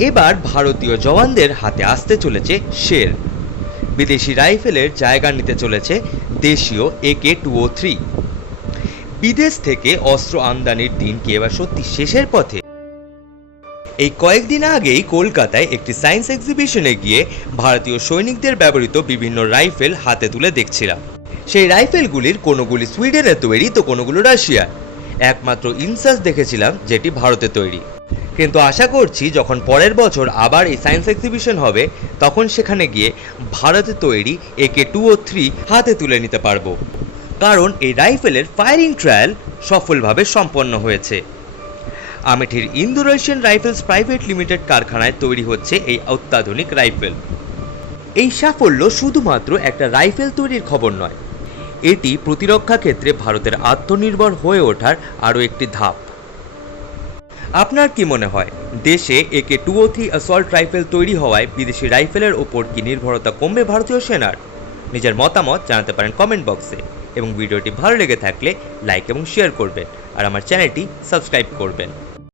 এবার ভারতীয় জওয়ানদের হাতে আসতে চলেছে শের। বিদেশি রাইফেলের জায়গা নিতে চলেছে দেশীয় AK-203। বিদেশ থেকে অস্ত্র আমদানির দিন কি এবার সত্যি শেষের পথে? এই কয়েকদিন আগেই কলকাতায় একটি সায়েন্স এক্সিবিশনে গিয়ে ভারতীয় সৈনিকদের ব্যবহৃত বিভিন্ন রাইফেল হাতে তুলে দেখছিলাম। সেই রাইফেলগুলির কোনোগুলি সুইডেনের তৈরি তো কোনোগুলো রাশিয়া। একমাত্র ইনসাস দেখেছিলাম যেটি ভারতে তৈরি। কিন্তু আশা করছি যখন পরের বছর আবার এই সায়েন্স এক্সিবিশন হবে তখন সেখানে গিয়ে ভারতে তৈরি AK-203 হাতে তুলে নিতে পারবো, কারণ এই রাইফেলের ফায়ারিং ট্রায়াল সফলভাবে সম্পন্ন হয়েছে। আমেঠির Indo Russian Rifles Private Limited কারখানায় তৈরি হচ্ছে এই অত্যাধুনিক রাইফেল। এই সাফল্য শুধুমাত্র একটা রাইফেল তৈরির খবর নয়, এটি প্রতিরক্ষা ক্ষেত্রে ভারতের আত্মনির্ভর হয়ে ওঠার আরও একটি ধাপ। আপনার কি মনে হয়, দেশে AK-203 অ্যাসল্ট রাইফেল তৈরি হওয়ায় বিদেশি রাইফেলের ওপর কি নির্ভরতা কমবে ভারতীয় সেনার? নিজের মতামত জানাতে পারেন কমেন্ট বক্সে, এবং ভিডিওটি ভালো লেগে থাকলে লাইক এবং শেয়ার করবেন, আর আমার চ্যানেলটি সাবস্ক্রাইব করবেন।